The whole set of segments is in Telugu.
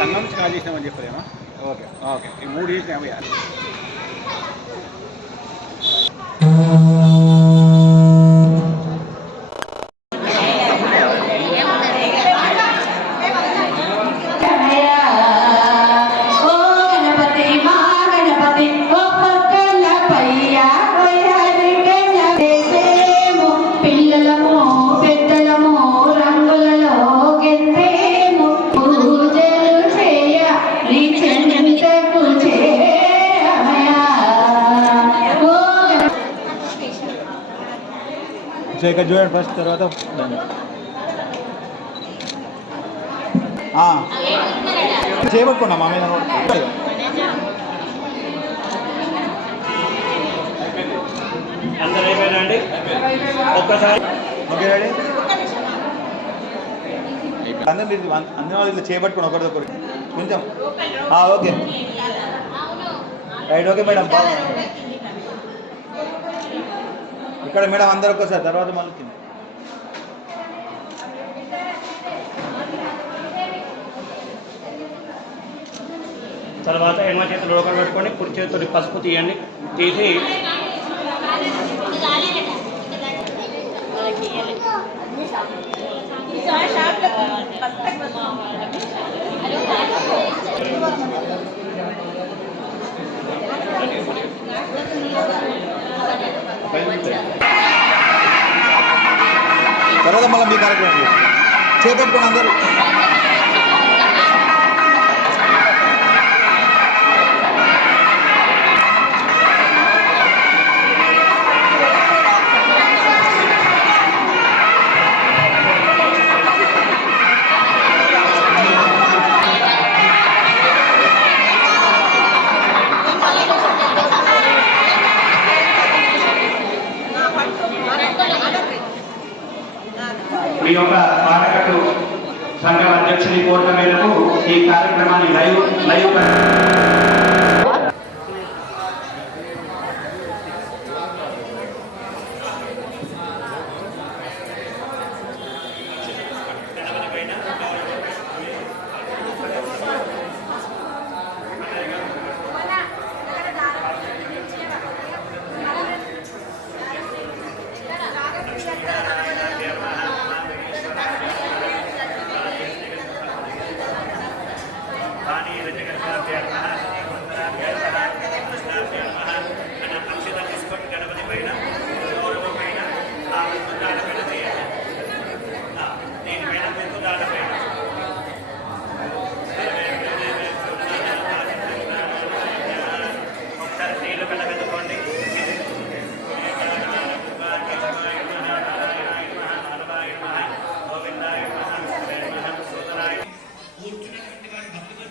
సంఘం నుంచి కాల్ చేసినామని చెప్పలేమా? Okay okay. ఈ మూడు చేసినాము సో ఇక్కడ చూడండి ఫస్ట్ తర్వాత చేపట్టుకున్నా మా మీద. Okay ready? అందరు అందరి వాళ్ళు ఇట్లా చేపట్టుకుని ఒకరిదొకరు కొంచెం. ఓకే. Right okay madam. ఇక్కడ మేడం అందరూ ఒక్కసారి తర్వాత మళ్ళీ తర్వాత ఎడమ చేతులు లోపల పెట్టుకొని కుడి చేతులు పసుపు తీయండి. తీసి తర్వాత మళ్ళీ మీ కార్యక్రమం చేయండి. అందరూ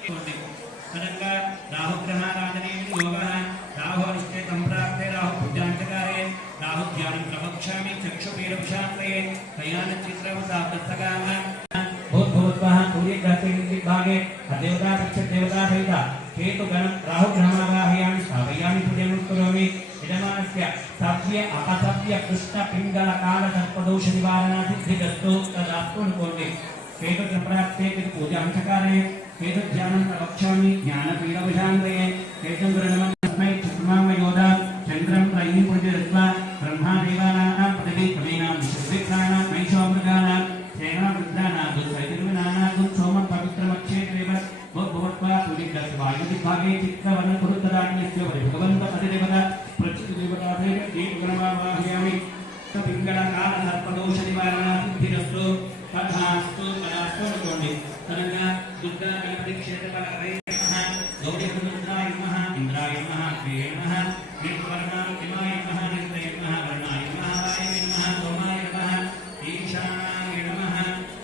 अनंगा राहु ग्रह राजने योगः राहु अरिष्टे संप्राप्ते राहु पुजान्तकारे राहु ध्यानं प्रवक्षामि चक्षु वीरक्षान्तये तयान चित्रवता दत्तकामः भूत भूतवः सूर्य ग्रहते निति भागे अदेवता रक्ष देवता सहिता केतु गणं राहु ग्रहमावाहयामि स्थापयामि पुण्यं करोमि यजमानस्य सव्य अपसव्य कृष्ण पिङ्गल काल सर्पदोष निवारणार्थि सिद्धिरस्तु तदास्तु अनुकोण्ये केतु संप्राप्ते पूजा अंशकारे ధ్యానం ప్రవక్ష్యామి జ్ఞానపీడవిషాంతయే కేతం గ్రహణం తస్మై చతుర్మామయోధ చంద్రం త్రైని పుణ్యరత్వ బ్రహ్మాదేవానాం పదవి కవీనాం విశ్వవిక్రాణాం మహిషోమృగానాం తనగా దుర్గా గణపతి క్షేత్రపల హరే నమః గౌరీ రుద్రాయ నమః ఇంద్రాయ నమః క్రియ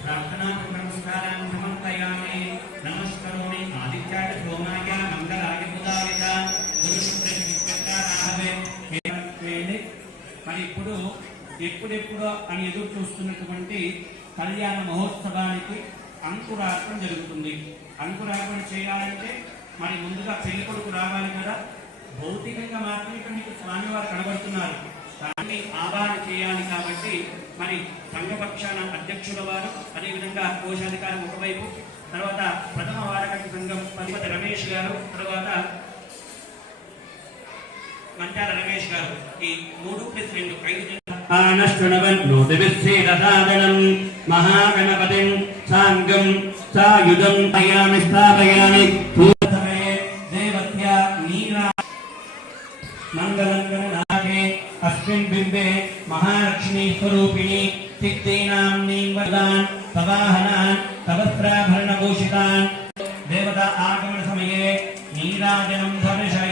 ప్రార్థనా నమస్కారం సమర్పయామి. నమస్కరోమి ఆదిత్యాయ సోమాయ మంగళాయ బుధాయ మరి ఇప్పుడు ఎప్పుడెప్పుడో అని ఎదురు చూస్తున్నటువంటి కళ్యాణ మహోత్సవానికి అంకురార్పణ జరుగుతుంది. అంకురార్పణ చేయాలంటే మరి ముందుగా పెళ్ళి కొడుకు రావాలి కదా. భౌతికంగా మాత్రమే ఇక్కడ మీకు స్వామివారు కనబడుతున్నారు. దాన్ని ఆవాహన చేయాలి కాబట్టి మరి సంఘపక్షాన అధ్యక్షుల వారు అదేవిధంగా కోశాధికారం ఒకవైపు తర్వాత ప్రథమ వారకట్టు సంఘ రమేష్ గారు తర్వాత మంచాల రమేష్ గారు. ఈ మూడు ప్లస్ రెండు ఐదు ఆనశ్వనవన్నోదివిశ్చేదసాదనం మహాగణపతిం సాంగం సాయుధం తయామి స్థాపయామి పూర్వసమయే దేవత్య నీరా మంగళంగన నాగే అస్మిన్ బింబే మహాలక్ష్మీ స్వరూపిణి సిద్ధీనాం నీవదాన్ తవాహనాన్ తవస్త్రాభరణభూషితాన్ దేవత ఆగమన సమయే నీరాజనం దర్శయామి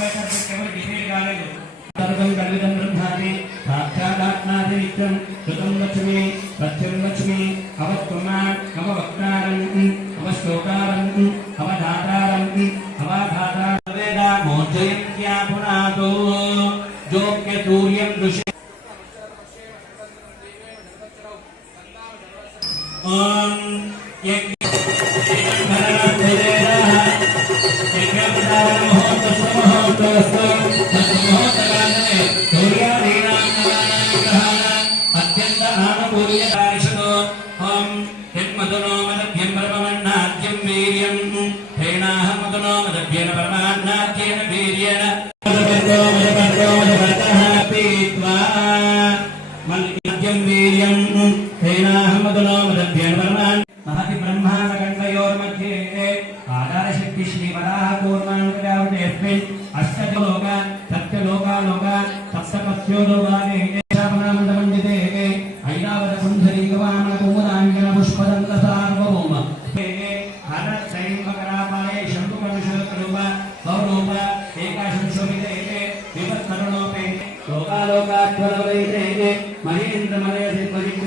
सर्वकर्तृत्वं विशेषकाले सर्वं कवितं गृह्णाति साक्षादात्मादि नित्यं श्रुतं वच्मि सत्यं वच्मि अवत्वमान् अववक्तारम् अवश्लोकारम् अवधातारम् अवाधातार वेदा मोचयन्त्या पुनातो जोक्य दूर्यं दृश्य ओम यज्ञ హేనాహమగుణోమదభ్యేన పరమాన్నాథ్యేన వీర్యేణ. మల్లికం వీర్యం హేనాహమగుణోమదభ్యేన పరమాన్ మహతి బ్రహ్మాసకండయోర్మధ్యే ఆధారశక్తి శ్రీవరాహ కూర్మానుకరావటే అష్టలోక సత్యలోకాలోక సప్తపత్యోలోకానే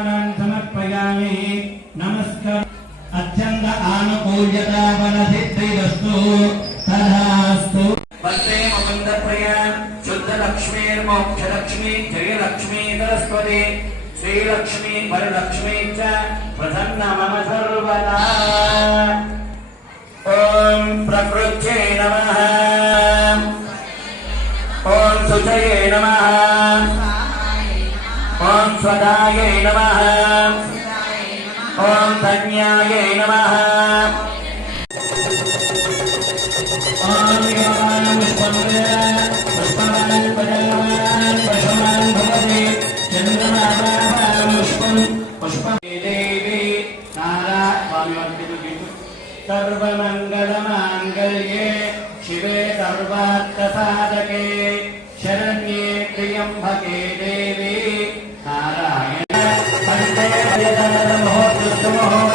సమర్పయామి. నమస్కారం. అత్యంత ఆనుకూల్యతాపనసిద్ధిరస్తు తథాస్తు వందే ముకుందప్రియ శుద్ధ లక్ష్మీర్మోక్షలక్ష్మీ జయలక్ష్మీ సరస్వతి శ్రీలక్ష్మీ వరలక్ష్మీ చ ప్రసన్న మమ సర్వదా. सरस्वताय नमः ॐ धन्याय नमः सर्वमङ्गलमाङ्गल्ये शिवे सर्वार्थसाधके शरण्ये प्रियं भग ॐ